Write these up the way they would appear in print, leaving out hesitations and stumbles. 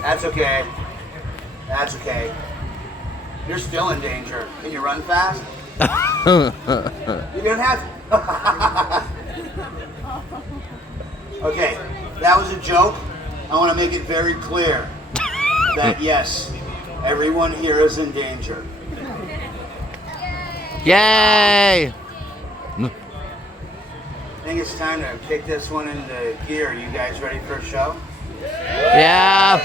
That's okay. That's okay. You're still in danger. Can you run fast? You don't have to. Okay, that was a joke. I want to make it very clear that yes, everyone here is in danger. Yay! I think it's time to kick this one into gear. You guys ready for a show? Yeah.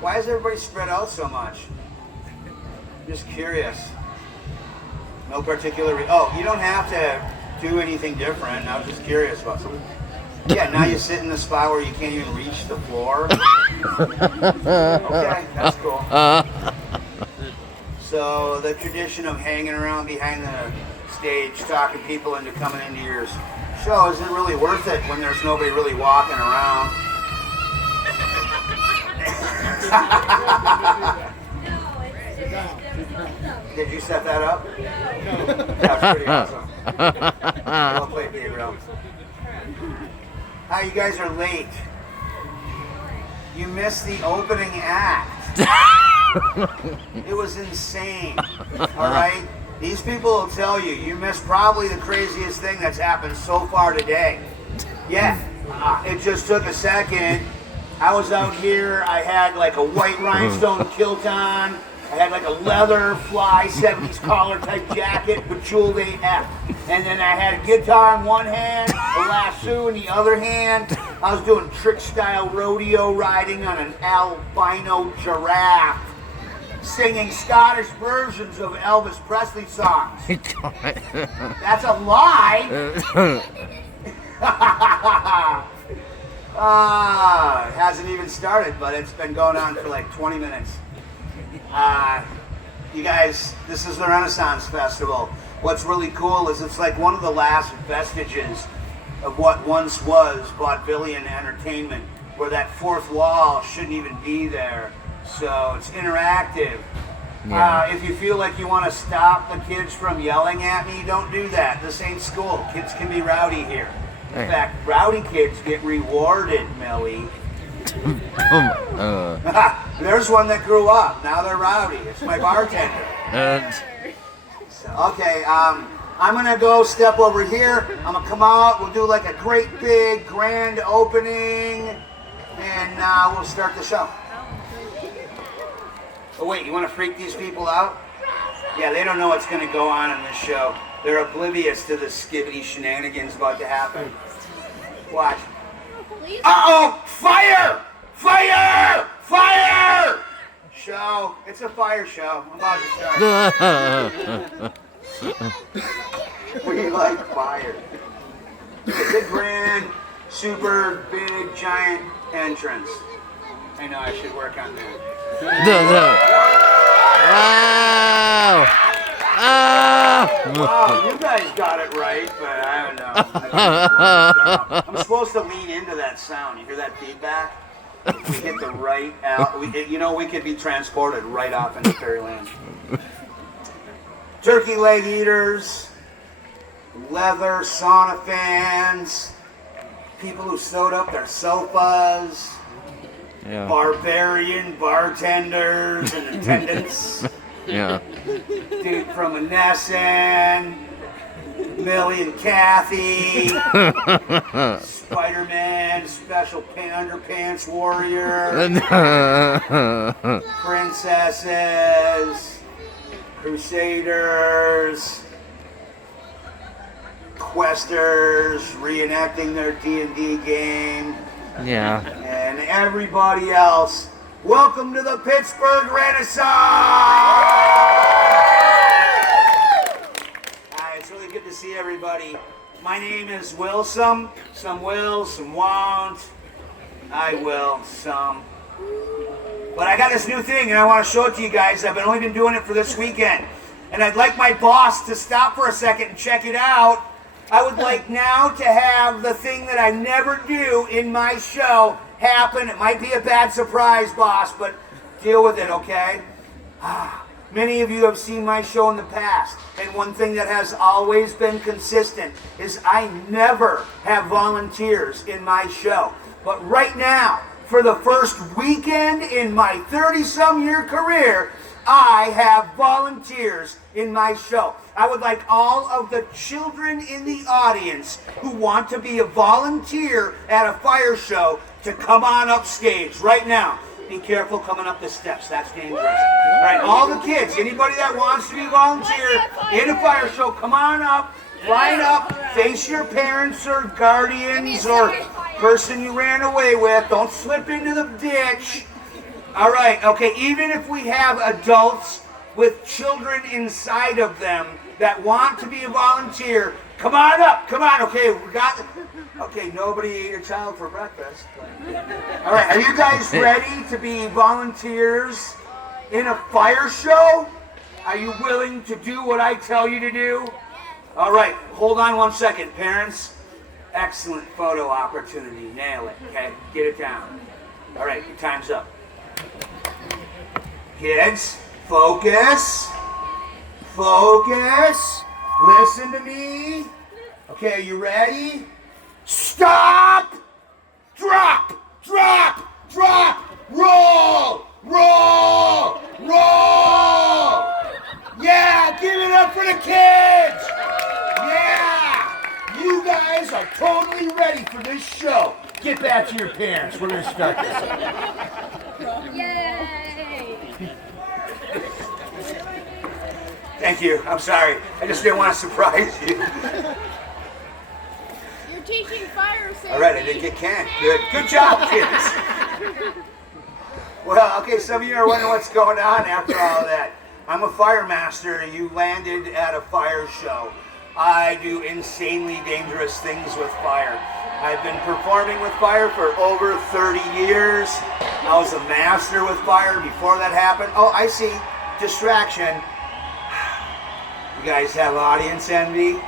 Why is everybody spread out so much? Just curious. No particular oh, you don't have to do anything different. I was just curious about something. Yeah, now you sit in the spot where you can't even reach the floor. Okay, that's cool. So the tradition of hanging around behind the stage, talking people into coming into your show isn't really worth it when there's nobody really walking around. Did you set that up? That was pretty awesome. Well played, Gabriel. How you guys are late? You missed the opening act. It was insane. All right? These people will tell you, you missed probably the craziest thing that's happened so far today. Yeah, it just took a second. I was out here, I had like a white rhinestone kilt on. I had like a leather fly 70s collar type jacket, bejeweled AF. And then I had a guitar in one hand, a lasso in the other hand. I was doing trick style rodeo riding on an albino giraffe, singing Scottish versions of Elvis Presley songs. That's a lie. It hasn't even started, but it's been going on for like 20 minutes. You guys, this is the Renassaince Festival. What's really cool is it's like one of the last vestiges of what once was vaudevillian entertainment, where that fourth wall shouldn't even be there. So it's interactive. Yeah. If you feel like you want to stop the kids from yelling at me, don't do that. This ain't school. Kids can be rowdy here. In fact, rowdy kids get rewarded, Millie. There's one that grew up. Now they're rowdy. It's my bartender. Okay, I'm gonna go step over here. I'm gonna come out. We'll do like a great big grand opening, and we'll start the show. Oh wait, you want to freak these people out? Yeah, they don't know what's gonna go on in this show. They're oblivious to the skibbity shenanigans about to happen. Watch. Uh-oh! Fire! Fire! Fire! Show. It's a fire show. I'm about to start. We like fire. It's a grand, super big, giant entrance. I know I should work on that. Wow! Wow, you guys got it right, but I don't know. I'm supposed to lean into that sound. You hear that feedback? We hit the right out. We could be transported right off into fairyland. Turkey leg eaters, leather sauna fans, people who sewed up their sofas, barbarian bartenders and attendants. Yeah. Dude from Renassaince, Millie and Kathy, Spider-Man, Special Underpants Warrior, Princesses, Crusaders, Questers reenacting their D&D game, and everybody else. Welcome to the Pittsburgh Renassaince! It's really good to see everybody. My name is Will. Some will, some won't. I will, some. But I got this new thing and I want to show it to you guys. I've only been doing it for this weekend. And I'd like my boss to stop for a second and check it out. I would like now to have the thing that I never do in my show happen. It might be a bad surprise, boss, but deal with it, okay? Many of you have seen my show in the past, and one thing that has always been consistent is I never have volunteers in my show. But right now, for the first weekend in my 30-some year career, I have volunteers in my show. I would like all of the children in the audience who want to be a volunteer at a fire show to come on up stage right now. Be careful coming up the steps, that's dangerous. All right, all the kids, anybody that wants to be a volunteer in a fire show, come on up, line up, face your parents or guardians or person you ran away with. Don't slip into the ditch. All right, okay, even if we have adults with children inside of them that want to be a volunteer, come on up, come on, okay, okay, nobody ate a child for breakfast. All right, are you guys ready to be volunteers in a fire show? Are you willing to do what I tell you to do? All right, hold on one second, parents. Excellent photo opportunity, nail it, okay, get it down. All right, your time's up. Kids, focus, focus, listen to me. Okay, you ready? Stop! Drop! Drop! Drop! Roll! Roll! Roll! Yeah, give it up for the kids! Yeah! You guys are totally ready for this show. Get back to your parents. We're going to start this. Yay! Thank you. I'm sorry. I just didn't want to surprise you. You're teaching fire safety. All right, I didn't get canned. Good job, kids. Well, okay, some of you are wondering what's going on after all that. I'm a fire master. You landed at a fire show. I do insanely dangerous things with fire. I've been performing with fire for over 30 years. I was a master with fire before that happened. Oh, I see. Distraction. You guys have audience envy?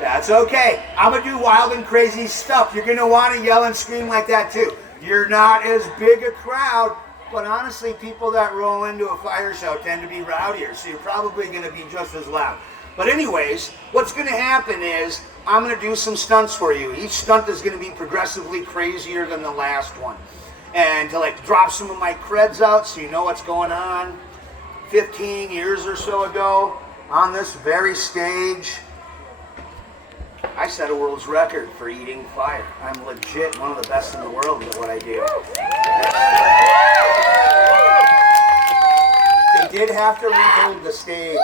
That's okay. I'm going to do wild and crazy stuff. You're going to want to yell and scream like that too. You're not as big a crowd, but honestly, people that roll into a fire show tend to be rowdier, so you're probably going to be just as loud. But anyways, what's going to happen is I'm going to do some stunts for you. Each stunt is going to be progressively crazier than the last one. And to like drop some of my creds out so you know what's going on, 15 years or so ago, on this very stage, I set a world's record for eating fire. I'm legit one of the best in the world at what I do. They did have to rebuild the stage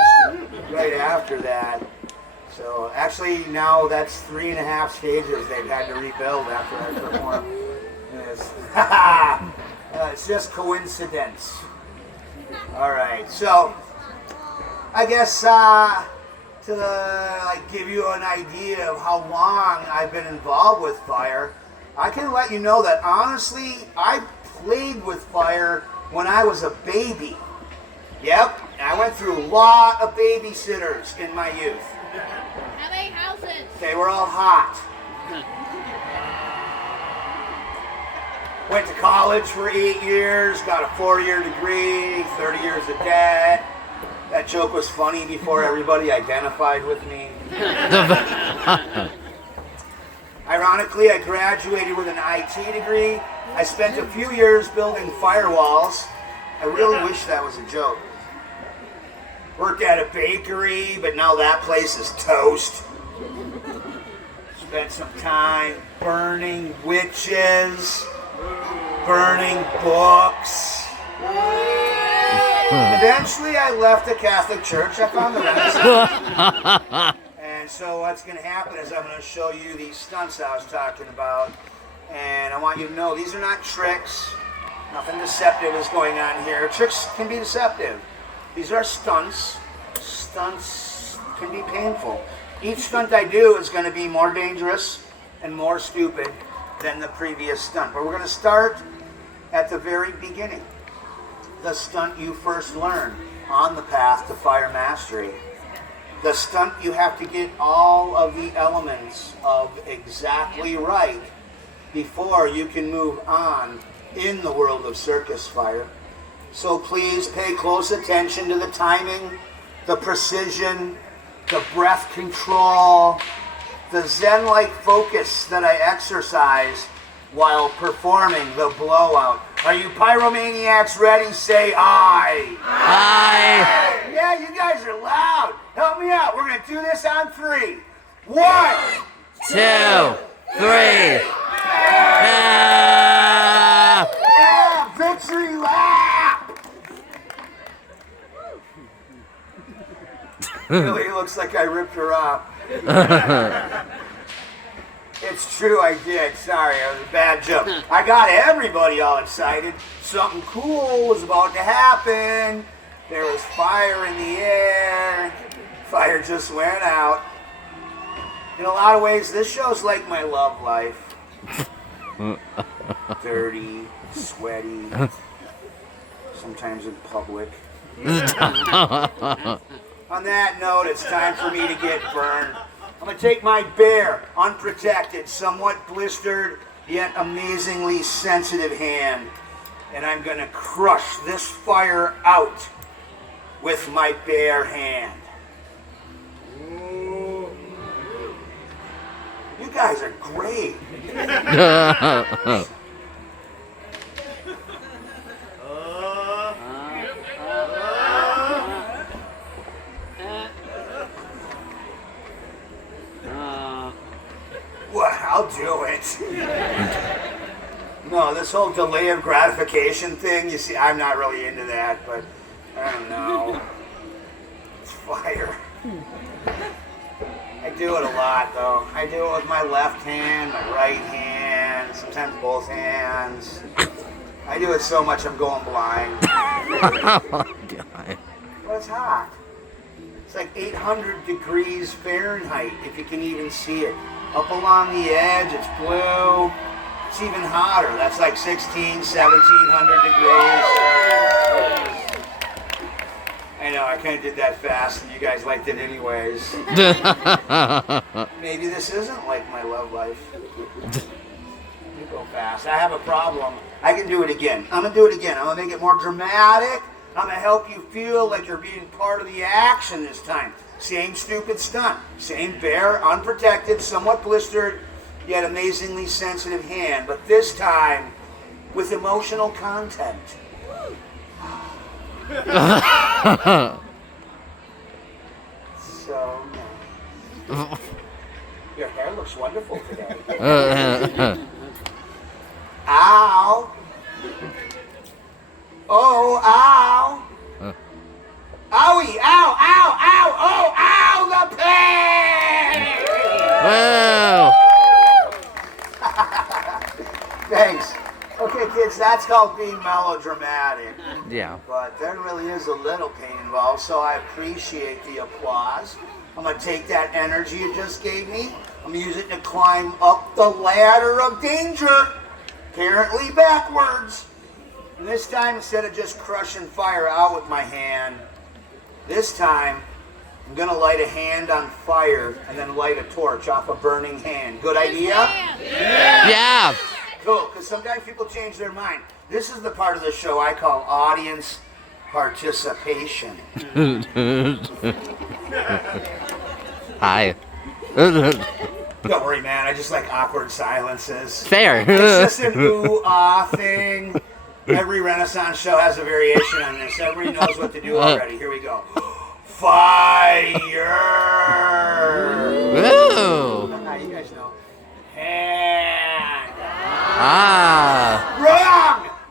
right after that. So actually now that's 3.5 stages they've had to rebuild after I performed. It's just coincidence. All right, so I guess to like give you an idea of how long I've been involved with fire, I can let you know that honestly, I played with fire when I was a baby. Yep, I went through a lot of babysitters in my youth. How many houses? They were all hot. Went to college for 8 years, got a 4-year degree, 30 years of debt. That joke was funny before everybody identified with me. Ironically, I graduated with an IT degree. I spent a few years building firewalls. I really wish that was a joke. Worked at a bakery, but now that place is toast. Spent some time burning witches, burning books. Eventually, I left the Catholic Church. I found the Renassaince. And so what's going to happen is I'm going to show you these stunts I was talking about. And I want you to know these are not tricks. Nothing deceptive is going on here. Tricks can be deceptive. These are stunts. Stunts can be painful. Each stunt I do is going to be more dangerous and more stupid than the previous stunt. But we're going to start at the very beginning. The stunt you first learn on the path to fire mastery. The stunt you have to get all of the elements of exactly right before you can move on in the world of circus fire. So please pay close attention to the timing, the precision, the breath control, the Zen-like focus that I exercise while performing the blowout. Are you pyromaniacs ready? Say aye. Aye. Yeah, you guys are loud. Help me out. We're going to do this on 3. 1, 2, 3. Yeah, victory lap. Really looks like I ripped her off. It's true, I did. Sorry, it was a bad joke. I got everybody all excited. Something cool was about to happen. There was fire in the air. Fire just went out. In a lot of ways, this show's like my love life. Dirty, sweaty, sometimes in public. On that note, it's time for me to get burned. I'm going to take my bare, unprotected, somewhat blistered, yet amazingly sensitive hand, and I'm going to crush this fire out with my bare hand. You guys are great. Well, I'll do it. No, this whole delay of gratification thing, you see, I'm not really into that, but I don't know. It's fire. I do it a lot, though. I do it with my left hand, my right hand, sometimes both hands. I do it so much I'm going blind. Oh, God. But it's hot. It's like 800 degrees Fahrenheit, if you can even see it. Up along the edge, it's blue. It's even hotter. That's like 1,600, 1,700 degrees. I know, I kind of did that fast, and you guys liked it anyways. Maybe this isn't like my love life. You go fast. I have a problem. I can do it again. I'm going to do it again. I'm going to make it more dramatic. I'm going to help you feel like you're being part of the action this time. Same stupid stunt. Same bare, unprotected, somewhat blistered, yet amazingly sensitive hand. But this time, with emotional content. So nice. Your hair looks wonderful today. Ow. Oh, ow. Owie, ow, ow, ow, oh, ow, the pain! Wow. Thanks. Okay, kids, that's called being melodramatic. Yeah. But there really is a little pain involved, so I appreciate the applause. I'm going to take that energy you just gave me. I'm going to use it to climb up the ladder of danger, apparently backwards. And this time, instead of just crushing fire out with my hand, this time, I'm going to light a hand on fire and then light a torch off a burning hand. Good idea? Yeah. Cool, because sometimes people change their mind. This is the part of the show I call audience participation. Hi. Don't worry, man. I just like awkward silences. Fair. It's just an ooh-ah thing. Every Renaissance show has a variation on this. Everybody knows what to do already. Here we go. Fire! Ooh. Now you guys know. Hand. Ah.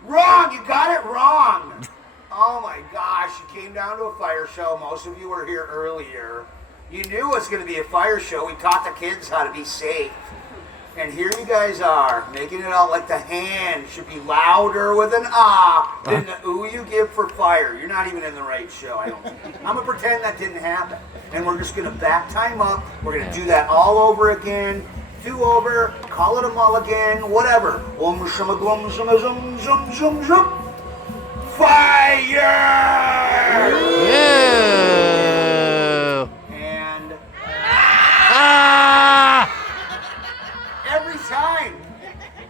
Wrong! You got it wrong! Oh my gosh, you came down to a fire show. Most of you were here earlier. You knew it was going to be a fire show. We taught the kids how to be safe. And here you guys are, making it out like the hand should be louder with an ah than the ooh you give for fire. You're not even in the right show, I don't think. I'm going to pretend that didn't happen. And we're just going to back time up. We're going to do that all over again. Do over, call it a mulligan, whatever. Fire! Ew. And Ah. every time.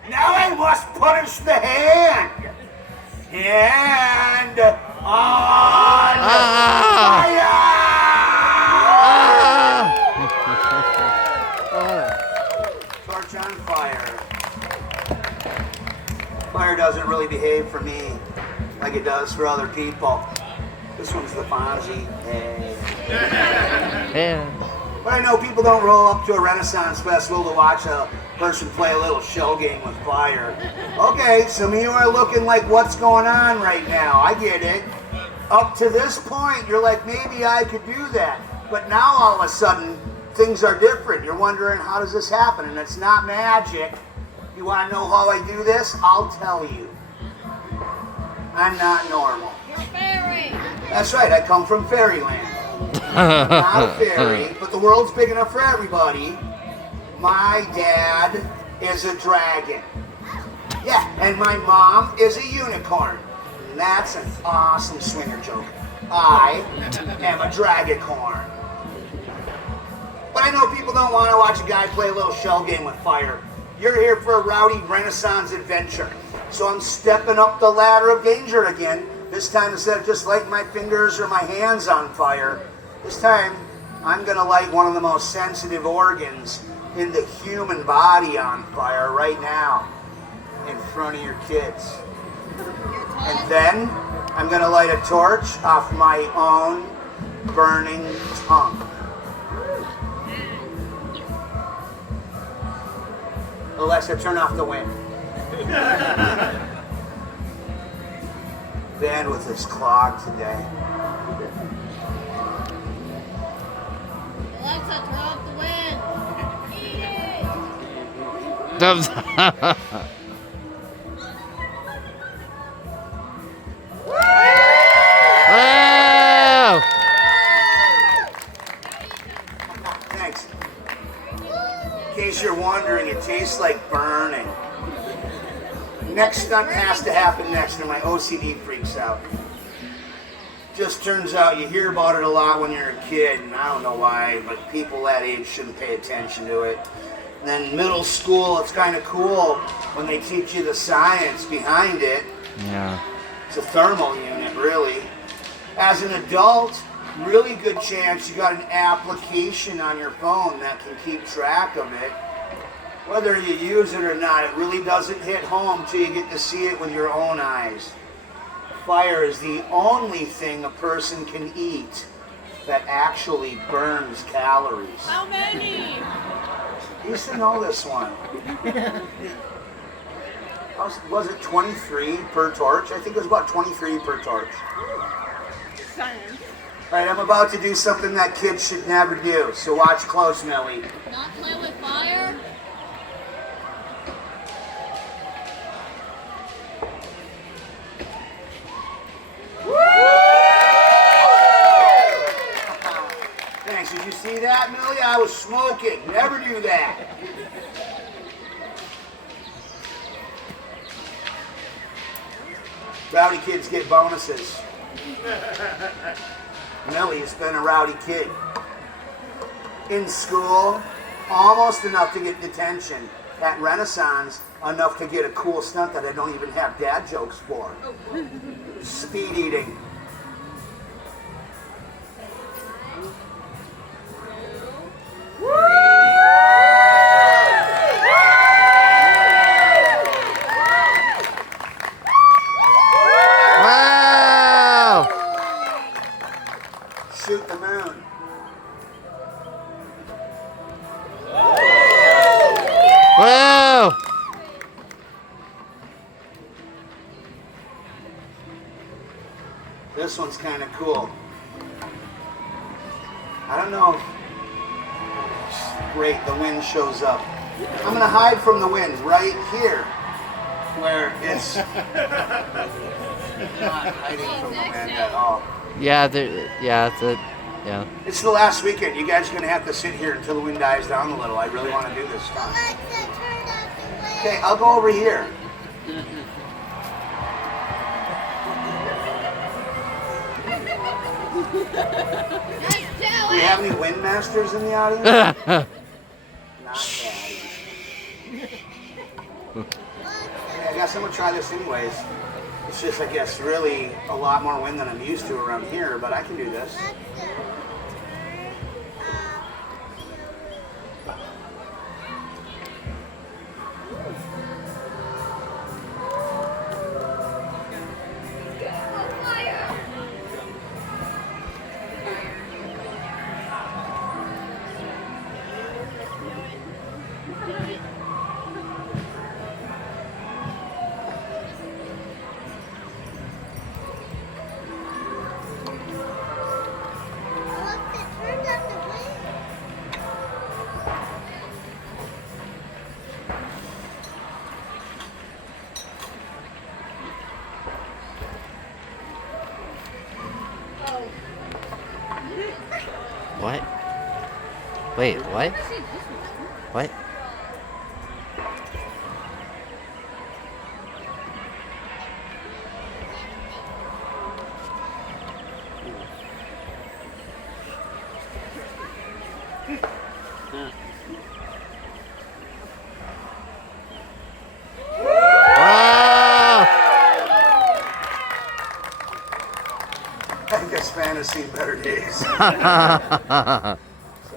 Now I must punish the hand. Hand on fire! Torch on fire. Fire doesn't really behave for me like it does for other people. This one's the Fonzie. Hey. Yeah. But I know people don't roll up to a Renaissance festival to watch a person play a little shell game with fire. Okay, some of you are looking like, what's going on right now? I get it. Up to this point, you're like, maybe I could do that. But now all of a sudden, things are different. You're wondering, how does this happen? And it's not magic. You want to know how I do this? I'll tell you. I'm not normal. You're a fairy. That's right, I come from fairyland. I'm not a fairy, but the world's big enough for everybody. My dad is a dragon. Yeah, and my mom is a unicorn. And that's an awesome swinger joke. I am a dragoncorn. But I know people don't want to watch a guy play a little shell game with fire. You're here for a rowdy Renaissance adventure. So I'm stepping up the ladder of danger again. This time, instead of just lighting my fingers or my hands on fire, this time I'm going to light one of the most sensitive organs in the human body on fire right now in front of your kids. And then I'm going to light a torch off my own burning tongue. Alexa, turn off the wind. Bandwidth is clogged today. Alexa, turn off the wind. Eat it. Oh! Thanks. In case you're wondering, it tastes like burning. Next stunt has to happen next, and my OCD freaks out. Just turns out you hear about it a lot when you're a kid, and I don't know why, but people that age shouldn't pay attention to it. And then middle school, it's kind of cool when they teach you the science behind it. Yeah. It's a thermal unit, really. As an adult, really good chance you got an application on your phone that can keep track of it. Whether you use it or not, it really doesn't hit home till you get to see it with your own eyes. Fire is the only thing a person can eat that actually burns calories. How many? You used to know this one. Was it 23 per torch? I think it was about 23 per torch. Science. All right, I'm about to do something that kids should never do, so watch close, Millie. Not play with fire? Thanks. Did you see that, Millie? I was smoking. Never do that. Rowdy kids get bonuses. Millie's been a rowdy kid. In school, almost enough to get detention. At Renaissance, enough to get a cool stunt that I don't even have dad jokes for. Speed eating. Wow! Shoot the moon. Wow! This one's kind of cool. I don't know if... Great, the wind shows up. I'm gonna hide from the wind right here, where it's not hiding from the wind at all. Yeah, yeah. It's the last weekend. You guys are gonna have to sit here until the wind dies down a little. I really want to do this stuff. Okay, I'll go over here. Do we have any wind masters in the audience? Not bad. I guess I'm gonna try this anyways. It's just, I guess, really a lot more wind than I'm used to around here, but I can do this. Wait, what? What? Wow! I guess fantasy better days. So,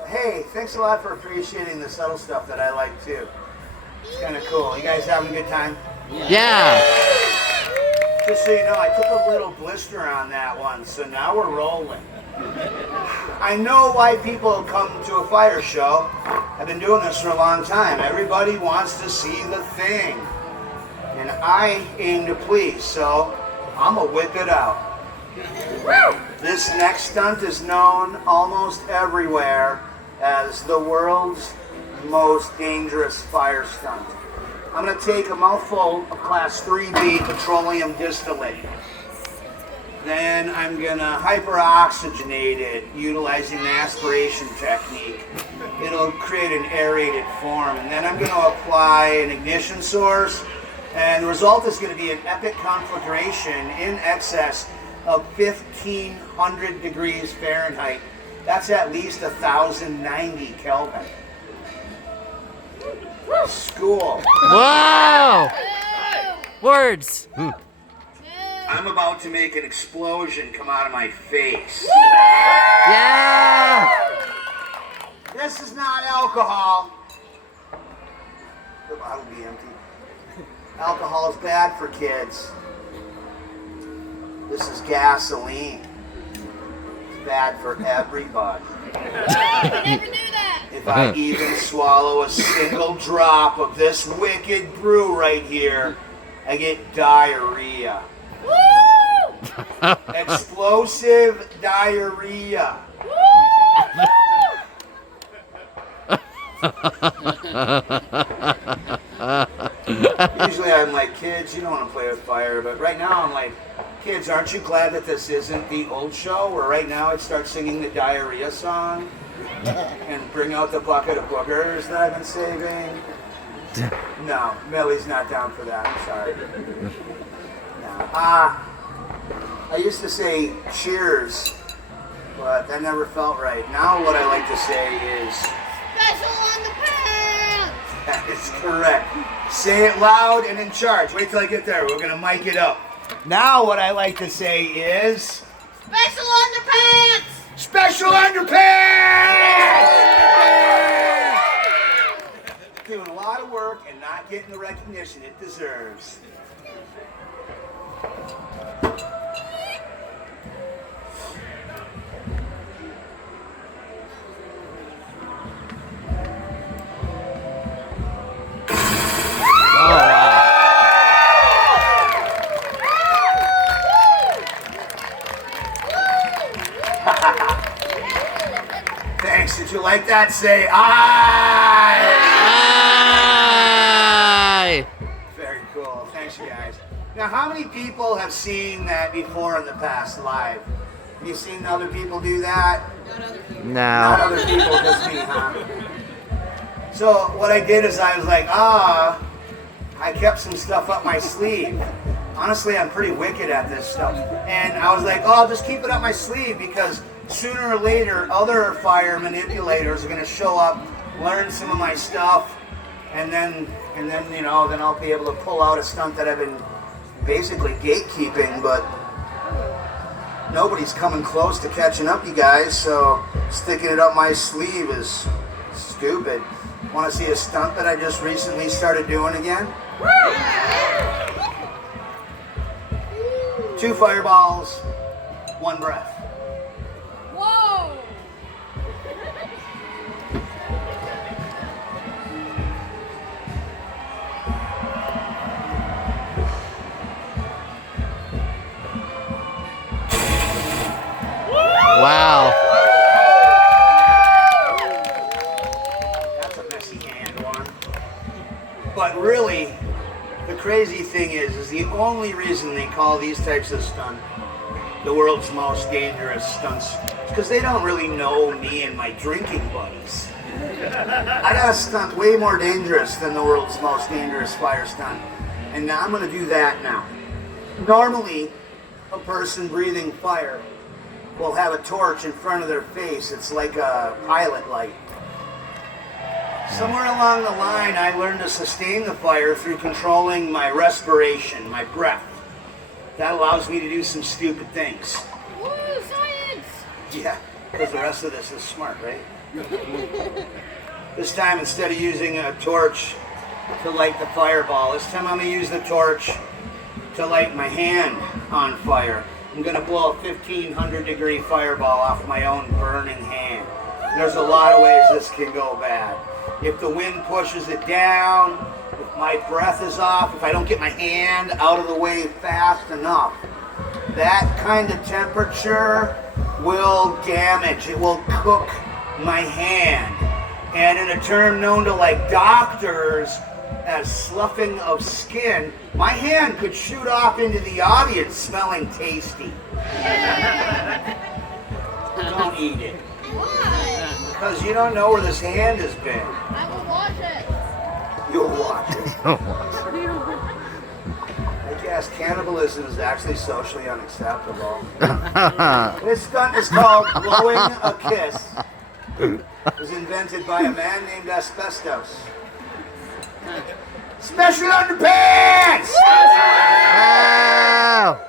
hey, thanks a lot for appreciating the subtle stuff that I like too. It's kind of cool. You guys having a good time? Yeah! Just so you know, I took a little blister on that one, so now we're rolling. I know why people come to a fire show. I've been doing this for a long time. Everybody wants to see the thing. And I aim to please, so I'm gonna whip it out. This next stunt is known almost everywhere as the world's most dangerous fire stunt. I'm going to take a mouthful of Class 3B petroleum distillate. Then I'm going to hyperoxygenate it utilizing the aspiration technique. It'll create an aerated form. And then I'm going to apply an ignition source. And the result is going to be an epic conflagration in excess of 1,500 degrees Fahrenheit. That's at least 1,090 Kelvin. School. Wow! Words! I'm about to make an explosion come out of my face. Yeah! This is not alcohol. The bottle will be empty. Alcohol is bad for kids. This is gasoline. It's bad for everybody. I never knew that. If I even swallow a single drop of this wicked brew right here, I get diarrhea. Woo! Explosive diarrhea. Usually I'm like, kids, you don't want to play with fire, but right now I'm like, kids, aren't you glad that this isn't the old show where right now I'd start singing the diarrhea song and bring out the bucket of boogers that I've been saving? No, Millie's not down for that. I'm sorry. No. I used to say cheers, but that never felt right. Now what I like to say is Special on the pants. that is correct. Say it loud and in charge. Wait till I get there. We're going to mic it up. Now what I like to say is Special underpants. special underpants! Doing a lot of work and not getting the recognition it deserves. Oh, wow. Thanks. Did you like that? Say aye! Aye! Very cool. Thanks, you guys. Now, how many people have seen that before in the past live? Have you seen other people do that? Not No. other people, just me, huh? So what I did is I was like, I kept some stuff up my sleeve. Honestly, I'm pretty wicked at this stuff. And I was like, I'll just keep it up my sleeve because sooner or later, other fire manipulators are going to show up, learn some of my stuff, and then then I'll be able to pull out a stunt that I've been basically gatekeeping, but nobody's coming close to catching up, you guys, so sticking it up my sleeve is stupid. Want to see a stunt that I just recently started doing again? 2 fireballs, 1 breath. Whoa. Wow. That's a messy hand one. But really, the crazy thing is the only reason they call these types of stunts the world's most dangerous stunts is because they don't really know me and my drinking buddies. I got a stunt way more dangerous than the world's most dangerous fire stunt. And now I'm going to do that now. Normally, a person breathing fire will have a torch in front of their face. It's like a pilot light. Somewhere along the line, I learned to sustain the fire through controlling my respiration, my breath. That allows me to do some stupid things. Woo, science! Yeah, because the rest of this is smart, right? This time, instead of using a torch to light the fireball, this time I'm going to use the torch to light my hand on fire. I'm going to blow a 1,500 degree fireball off my own burning hand. There's a lot of ways this can go bad. If the wind pushes it down, if my breath is off, if I don't get my hand out of the way fast enough, that kind of temperature will damage, it will cook my hand. And in a term known to like doctors as sloughing of skin, my hand could shoot off into the audience smelling tasty. Don't eat it. Why? Because you don't know where this hand has been. I will watch it. You'll watch it. I guess cannibalism is actually socially unacceptable. This stunt is called blowing a kiss. It was invented by a man named Asbestos. Special underpants! Wow!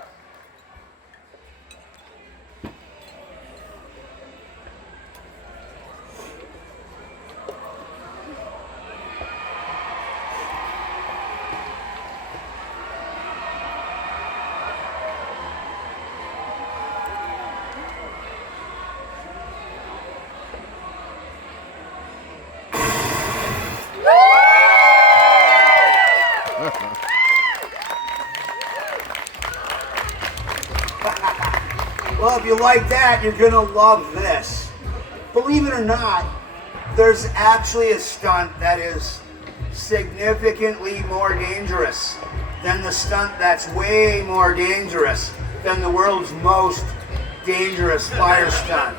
Well, if you like that, you're gonna love this. Believe it or not, there's actually a stunt that is significantly more dangerous than the stunt that's way more dangerous than the world's most dangerous fire stunt.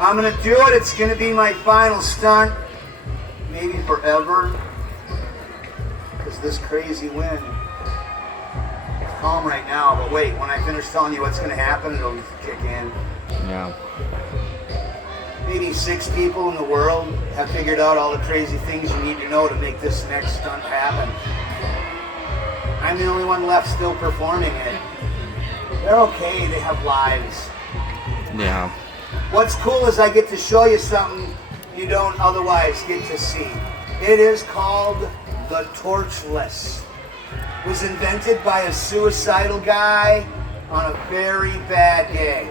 I'm gonna do it. It's gonna be my final stunt, maybe forever, because this crazy wind. Calm right now, but wait, when I finish telling you what's going to happen, it'll kick in. Yeah. Maybe 6 people in the world have figured out all the crazy things you need to know to make this next stunt happen. I'm the only one left still performing it. They're okay, they have lives. Yeah. What's cool is I get to show you something you don't otherwise get to see. It is called the torchless. It was invented by a suicidal guy on a very bad day.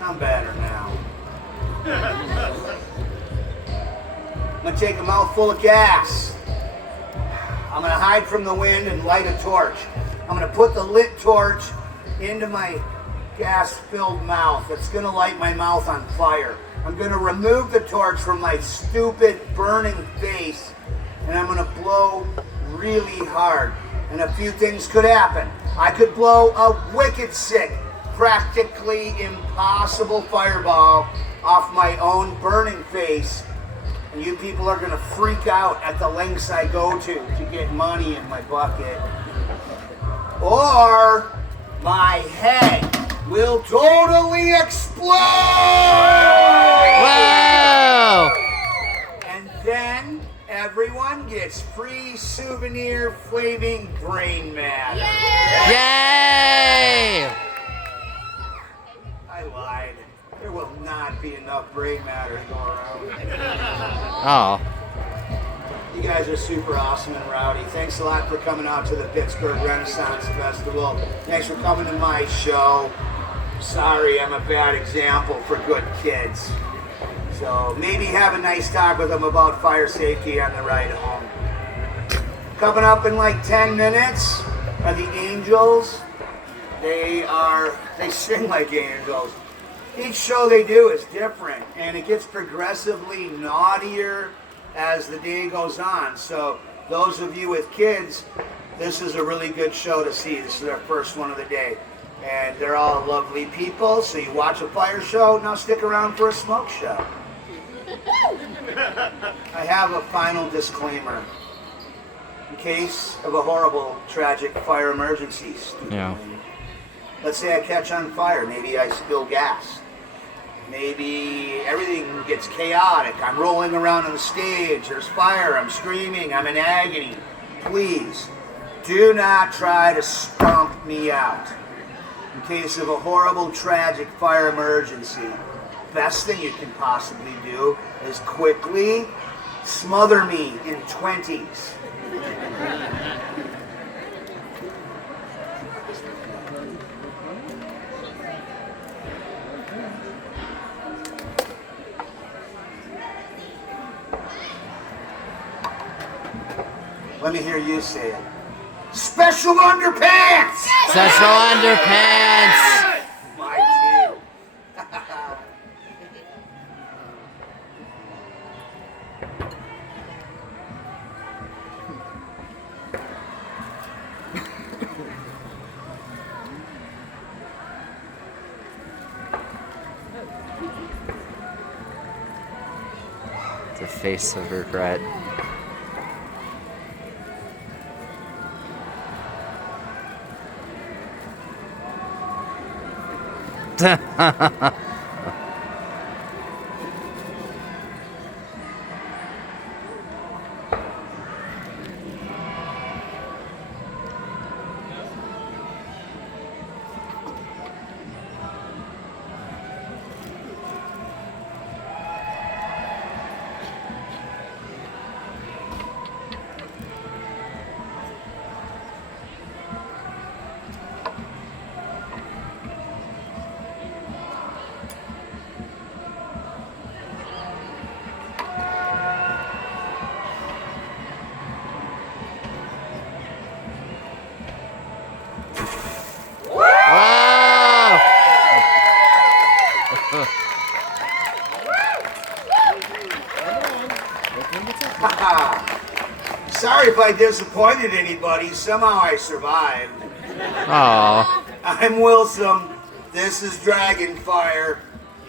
I'm better now. I'm gonna take a mouthful of gas. I'm gonna hide from the wind and light a torch. I'm gonna put the lit torch into my gas-filled mouth. It's gonna light my mouth on fire. I'm gonna remove the torch from my stupid burning face, and I'm gonna blow really hard. And a few things could happen. I could blow a wicked sick, practically impossible fireball off my own burning face, and you people are gonna freak out at the lengths I go to get money in my bucket. Or my head will totally explode! Wow! And then everyone gets free souvenir flaming brain matter. Yay! I lied. There will not be enough brain matter to go around. Oh. You guys are super awesome and rowdy. Thanks a lot for coming out to the Pittsburgh Renassaince Festival. Thanks for coming to my show. Sorry, I'm a bad example for good kids. So maybe have a nice talk with them about fire safety on the ride home. Coming up in like 10 minutes are the Angels. They sing like angels. Each show they do is different, and it gets progressively naughtier as the day goes on. So those of you with kids, this is a really good show to see. This is their first one of the day. And they're all lovely people, so you watch a fire show, now stick around for a smoke show. I have a final disclaimer. In case of a horrible, tragic fire emergency, Yeah. let's say I catch on fire, maybe I spill gas. Maybe everything gets chaotic. I'm rolling around on the stage, there's fire, I'm screaming, I'm in agony. Please, do not try to stomp me out. In case of a horrible, tragic fire emergency, best thing you can possibly do is quickly smother me in 20s. Let me hear you say it. Special underpants! Special underpants. My cue. The face of regret. Wow! Sorry if I disappointed anybody. Somehow I survived. Oh. I'm Wilson. This is Dragonfire.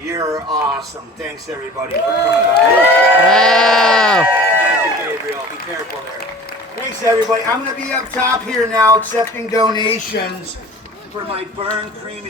You're awesome. Thanks everybody for coming. Wow! Thank you, Gabriel. Be careful there. Thanks everybody. I'm going to be up top here now accepting donations for my burn, cream, and